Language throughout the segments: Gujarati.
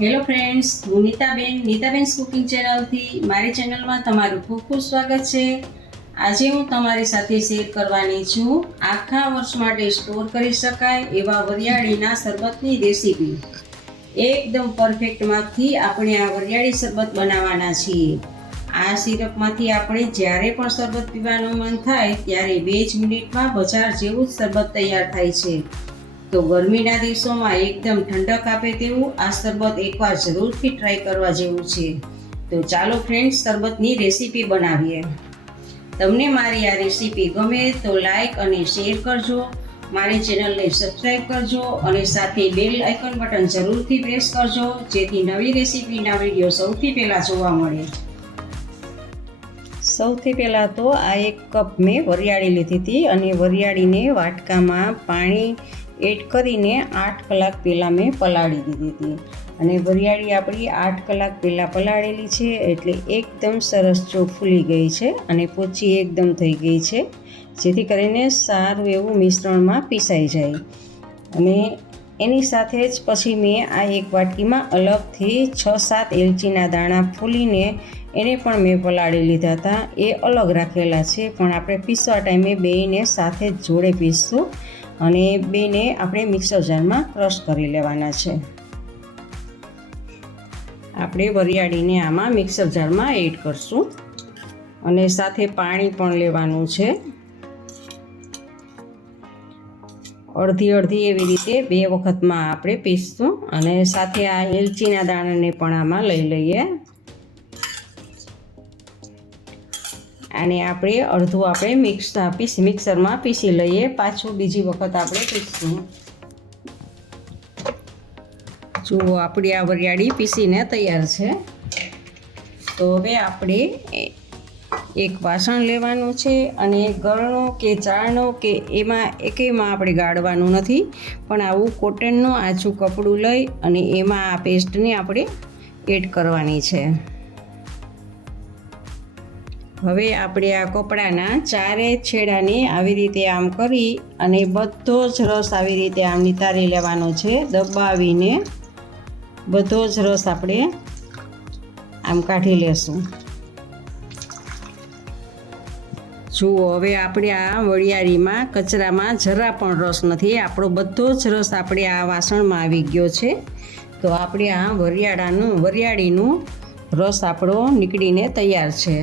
હેલો ફ્રેન્ડ્સ, હું નીતાબેન કુકિંગ ચેનલથી મારી ચેનલમાં તમારું ખૂબ ખૂબ સ્વાગત છે। આજે હું તમારી સાથે શેર કરવાની છું આખા વર્ષ માટે સ્ટોર કરી શકાય એવા વરિયાળીના શરબતની રેસીપી। એકદમ પરફેક્ટ માપથી આપણે આ વરિયાળી શરબત બનાવવાના છીએ। આ સિરપમાંથી આપણે જ્યારે પણ શરબત પીવાનું મન થાય ત્યારે 2 જ મિનિટમાં બજાર જેવું જ શરબત તૈયાર થાય છે। તો ગરમીના દિવસોમાં એકદમ ઠંડક આપે તેવું આ શરબત એકવાર જરૂરથી ટ્રાય કરવા જેવું છે। તો ચાલો ફ્રેન્ડ્સ, શરબતની રેસીપી બનાવીએ। તમને મારી આ રેસીપી ગમે તો લાઈક અને શેર કરજો, મારી ચેનલને સબસ્ક્રાઈબ કરજો અને સાથે બેલ આઇકન બટન જરૂરથી પ્રેસ કરજો, જેથી નવી રેસીપીના વિડીયો સૌથી પહેલાં જોવા મળે। સૌથી પહેલાં તો આ 1 કપ મેં વરિયાળી લીધી હતી અને વરિયાળીને વાટકામાં પાણી એડ કરીને 8 કલાક પહેલાં મેં પલાળી દીધી હતી અને વરિયાળી આપણી 8 કલાક પહેલાં પલાળેલી છે એટલે એકદમ સરસ ફૂલી ગઈ છે અને પોચી એકદમ થઈ ગઈ છે, જેથી કરીને સારું એવું મિશ્રણમાં પીસાઈ જાય। અને એની સાથે જ પછી મેં આ એક વાટકીમાં અલગથી 6-7 એલચીના દાણા ફૂલીને એને પણ મેં પલાળી લીધા હતા, એ અલગ રાખેલા છે, પણ આપણે પીસવા ટાઈમે બેયને સાથે જ જોડે પીસશું અને બેને આપણે મિક્સર જારમાં ક્રશ કરી લેવાના છે। આપણે વરિયાળીને આમાં મિક્સર જારમાં એડ કરશું અને સાથે પાણી પણ લેવાનું છે। અડધી એવી રીતે 2 વખતમાં આપણે પીસશું અને સાથે આ એલચીના દાણાને પણ આમાં લઈ લઈએ અને આપણે અડધું મિક્સરમાં પીસી લઈએ, પાછું બીજી વખત આપણે પીસશું। જુઓ, આપણી આ વરિયાળી પીસીને તૈયાર છે। તો હવે આપણે એક વાસણ લેવાનું છે અને ગળણો કે ચાળણો કે એકેયમાં આપણે ગાળવાનું નથી, પણ આવું કોટનનું આછું કપડું લઈ અને એમાં આ પેસ્ટને આપણે એડ કરવાની છે। હવે આપણે આ કપડાના 4 છેડાને આવી રીતે આમ કરી અને બધો જ રસ આવી રીતે આમ નિતારી લેવાનો છે, દબાવીને બધો જ રસ આપણે આમ કાઢી લેશું। જુઓ, હવે આપણે આ વરિયાળીમાં કચરામાં જરા પણ રસ નથી, આપણો બધો જ રસ આપણે આ વાસણમાં આવી ગયો છે। તો આપણે આ વરિયાળીનું રસ આપણો નીકળીને તૈયાર છે।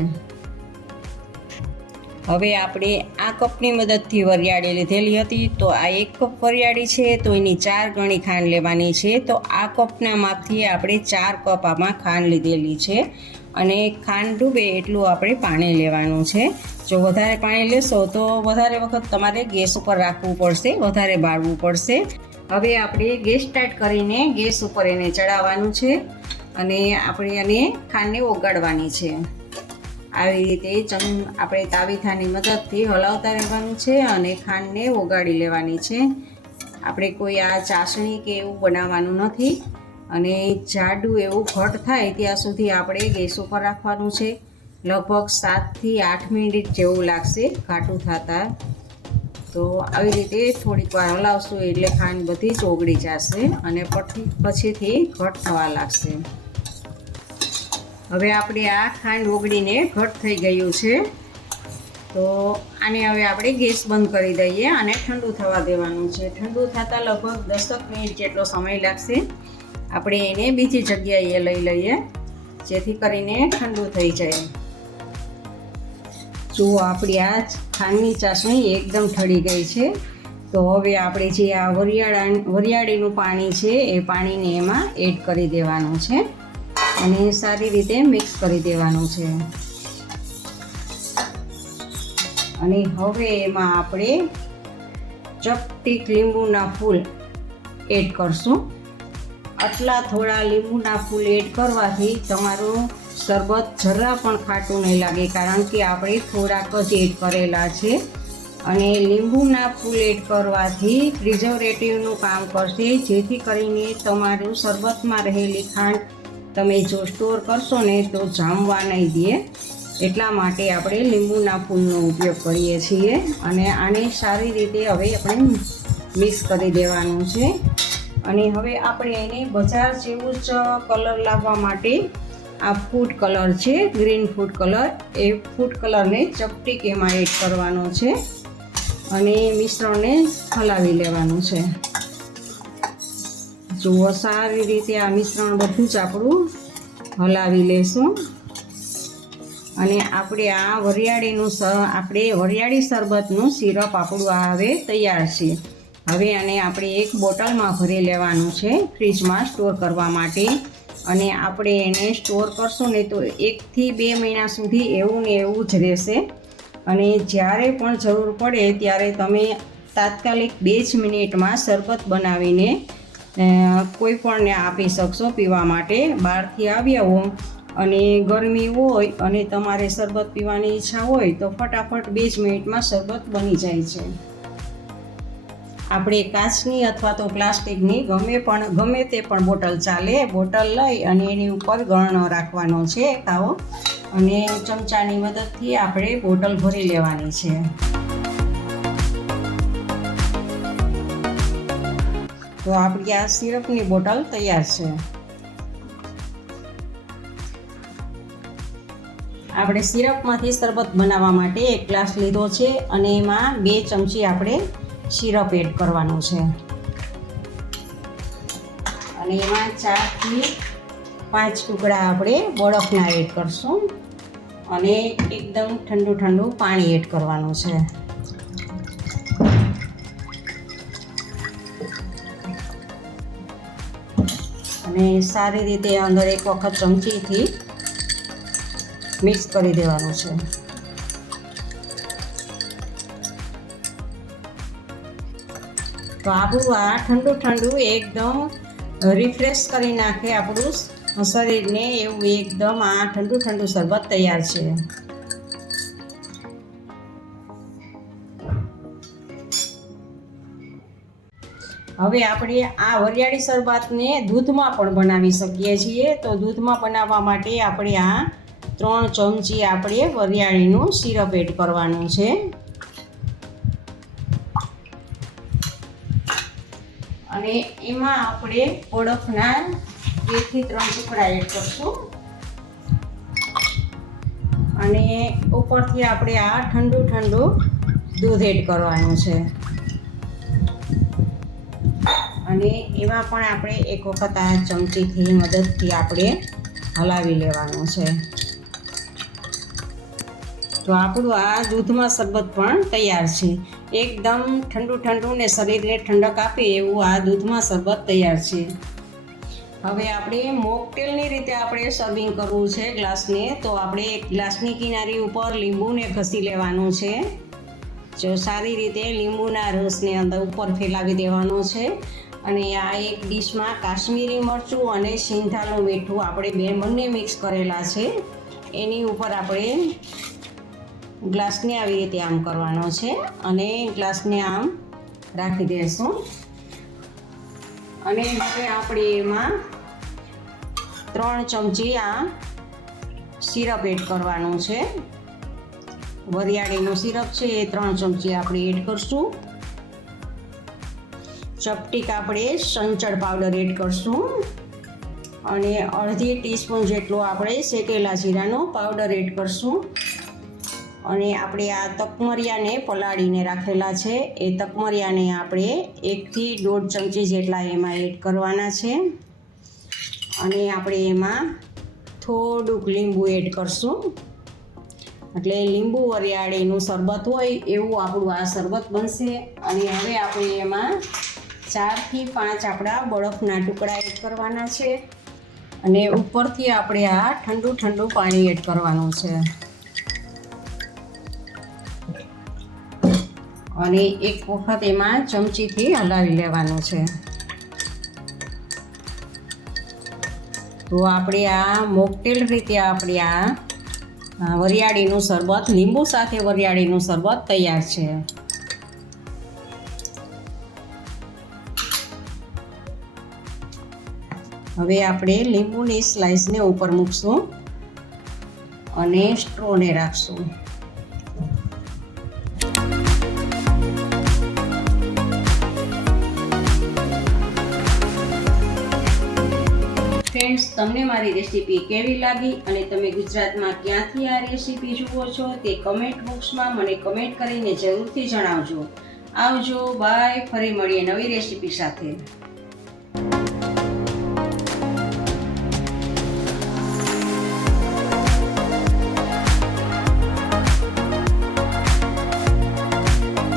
હવે આપણે આ કપની મદદથી વરિયાળી લીધેલી હતી, તો આ 1 કપ વરિયાળી છે તો એની 4 ગણી ખાંડ લેવાની છે। તો આ કપના માપથી આપણે 4 કપ આમાં ખાંડ લીધેલી છે અને ખાંડ ડૂબે એટલું આપણે પાણી લેવાનું છે। જો વધારે પાણી લેશો તો વધારે વખત તમારે ગેસ ઉપર રાખવું પડશે, વધારે બાળવું પડશે। હવે આપણે ગેસ સ્ટાર્ટ કરીને ગેસ ઉપર એને ચડાવવાનું છે અને આપણે એને ખાંડને ઓગાળવાની છે। આવી રીતે આપણે તાવીથાની મદદથી હલાવતા રહેવાનું છે અને ખાંડને ઓગાળી લેવાની છે। આપણે કોઈ આ ચાસણી કે એવું બનાવવાનું નથી અને જાડું એવું ઘટ થાય ત્યાં સુધી આપણે ગેસ ઉપર રાખવાનું છે। લગભગ 7 થી 8 મિનિટ જેવું લાગશે ઘાટું થતાં। તો આવી રીતે થોડીક વાર હલાવશું એટલે ખાંડ બધી જ ઓગળી જશે અને પછીથી ઘટ થવા લાગશે। હવે આપણે આ ખાંડ ઓગળીને ઘટ થઈ ગયું છે, તો આને હવે આપણે ગેસ બંધ કરી દઈએ અને ઠંડુ થવા દેવાનું છે। ઠંડુ થતાં લગભગ 10 મિનિટ જેટલો સમય લાગશે। આપણે એને બીજી જગ્યાએ લઈ લઈએ જેથી કરીને ઠંડુ થઈ જાય। જુઓ, આપણી આ ખાંડની ચાસણી એકદમ ઠરી ગઈ છે। તો હવે આપણે જે આ વરિયાળીનું પાણી છે એ પાણીને એમાં એડ કરી દેવાનું છે અને સારી રીતે મિક્સ કરી દેવાનું છે। અને હવે એમાં આપણે ચપટીક લીંબુના ફૂલ એડ કરશું। આટલા થોડા લીંબુના ફૂલ એડ કરવાથી તમારું શરબત જરા પણ ખાટું નહીં લાગે, કારણ કે આપણે થોડાક જ એડ કરેલા છે અને લીંબુના ફૂલ એડ કરવાથી પ્રિઝર્વેટિવનું કામ કરશે, જેથી કરીને તમારું શરબતમાં રહેલી ખાંડ તમે જો સ્ટોર કરશો ને તો જામવા નહીં દે, એટલા માટે આપણે લીંબુના ફૂલનો ઉપયોગ કરીએ છીએ। અને આને સારી રીતે હવે આપણે મિક્સ કરી દેવાનું છે અને હવે આપણે એને બજાર જેવું જ કલર લાવવા માટે આ ફૂડ કલર છે, ગ્રીન ફૂડ કલર, એ ફૂડ કલરને ચપટીક એમાં એડ કરવાનો છે અને મિશ્રણને હલાવી લેવાનું છે. જુઓ, સારી રીતે આ મિશ્રણ બધું જ આપણું હલાવી લેશું અને આપણે આ વરિયાળી શરબતનું સિરપ આપણું આ હવે તૈયાર છે. હવે આને આપણે એક બોટલમાં ભરી લેવાનું છે ફ્રીજમાં સ્ટોર કરવા માટે. અને આપણે એને સ્ટોર કરશું ને તો 1 થી 2 મહિના સુધી એવું ને એવું જ રહેશે. અને જ્યારે પણ જરૂર પડે ત્યારે તમે તાત્કાલિક 2 જ મિનિટમાં શરબત બનાવીને કોઈ પણને આપી શકશો પીવા માટે. બહારથી આવ્યા હો અને ગરમી હોય અને તમારે શરબત પીવાની ઈચ્છા હોય તો ફટાફટ 2 જ મિનિટમાં શરબત બની જાય છે. આપણે કાચની અથવા તો પ્લાસ્ટિકની ગમે તે પણ બોટલ ચાલે. બોટલ લઈ અને એની ઉપર ગળણો રાખવાનો છે કાવો, અને ચમચાની મદદથી આપણે બોટલ ભરી લેવાની છે. તો આપણી આ સિરપની બોટલ તૈયાર છે. આપણે સિરપમાંથી શરબત બનાવવા માટે 1 ગ્લાસ લીધો છે અને એમાં 2 ચમચી આપણે સિરપ એડ કરવાનું છે અને એમાં 4 થી 5 ટુકડા આપણે બરફના એડ કરશું અને એકદમ ઠંડુ પાણી એડ કરવાનું છે. અને સારી રીતે અંદર એક વખત ચમચીથી મિક્સ કરી દેવાનું છે. તો આપણું આ ઠંડુ એકદમ રિફ્રેશ કરી નાખે આપણું શરીરને, એવું એકદમ આ ઠંડુ શરબત તૈયાર છે. હવે આપણે આ વરિયાળી શરબતને દૂધમાં પણ બનાવી શકીએ છીએ. તો દૂધમાં બનાવવા માટે આપણે આ 3 ચમચી આપણે વરિયાળીનું સિરપ એડ કરવાનું છે અને એમાં આપણે બરફના 2 થી 3 ટુકડા એડ કરશું અને ઉપરથી આપણે આ ઠંડુ દૂધ એડ કરવાનું છે અને એમાં પણ આપણે એક વખત આ ચમચીથી મદદથી આપણે હલાવી લેવાનું છે. તો આપણું આ દૂધમાં શરબત પણ તૈયાર છે. એકદમ ઠંડુ ને શરીરને ઠંડક આપે એવું આ દૂધમાં શરબત તૈયાર છે. હવે આપણે મોકટેલની રીતે આપણે સર્વિંગ કરવું છે ગ્લાસને. તો આપણે એક ગ્લાસની કિનારી ઉપર લીંબુને ઘસી લેવાનું છે. જો સારી રીતે લીંબુના રસને અંદર ઉપર ફેલાવી દેવાનો છે અને આ એક ડીશમાં કાશ્મીરી મરચું અને સિંધાલું મીઠું આપણે બંને મિક્સ કરેલા છે એની ઉપર આપણે ગ્લાસને આવી રીતે આમ કરવાનો છે અને ગ્લાસને આમ રાખી દઈશું અને હવે આપણે એમાં 3 ચમચી આ સિરપ એડ કરવાનું છે. વરિયાળીનું સિરપ છે એ 3 ચમચી આપણે એડ કરશું. ચપટીક આપણે સંચળ પાવડર એડ કરશું અને અડધી ટીસ્પૂન જેટલો આપણે શેકેલા જીરાનો પાવડર એડ કરશું અને આપણે આ તકમરિયાને પલાળીને રાખેલા છે એ તકમરિયાને આપણે 1 થી 1.5 ચમચી જેટલા એમાં એડ કરવાના છે અને આપણે એમાં થોડુંક લીંબુ એડ કરશું. એટલે લીંબુ વરિયાળીનું શરબત હોય એવું આપણું આ શરબત બનશે. અને હવે આપણે એમાં 4 થી 5 આપણા બરફના ટુકડા એડ કરવાના છે અને ઉપરથી આપણે આ ઠંડુ પાણી એડ કરવાનું છે અને એક વખત એમાં ચમચીથી હલાવી લેવાનું છે. તો આપણે આ મોકટેલ રીતે આપણે આ વરિયાળીનું શરબત, લીંબુ સાથે વરિયાળીનું શરબત તૈયાર છે. હવે આપણે લીંબુની સ્લાઇસને ઉપર મૂકશું અને સ્ટ્રોને રાખશું. ફ્રેન્ડ્સ, તમને મારી રેસીપી કેવી લાગી અને તમે ગુજરાતમાં ક્યાંથી આ રેસીપી જુઓ છો તે કમેન્ટ બોક્સમાં મને કમેન્ટ કરીને જરૂરથી જણાવજો. આવજો, બાય. ફરી મળીએ નવી રેસીપી સાથે.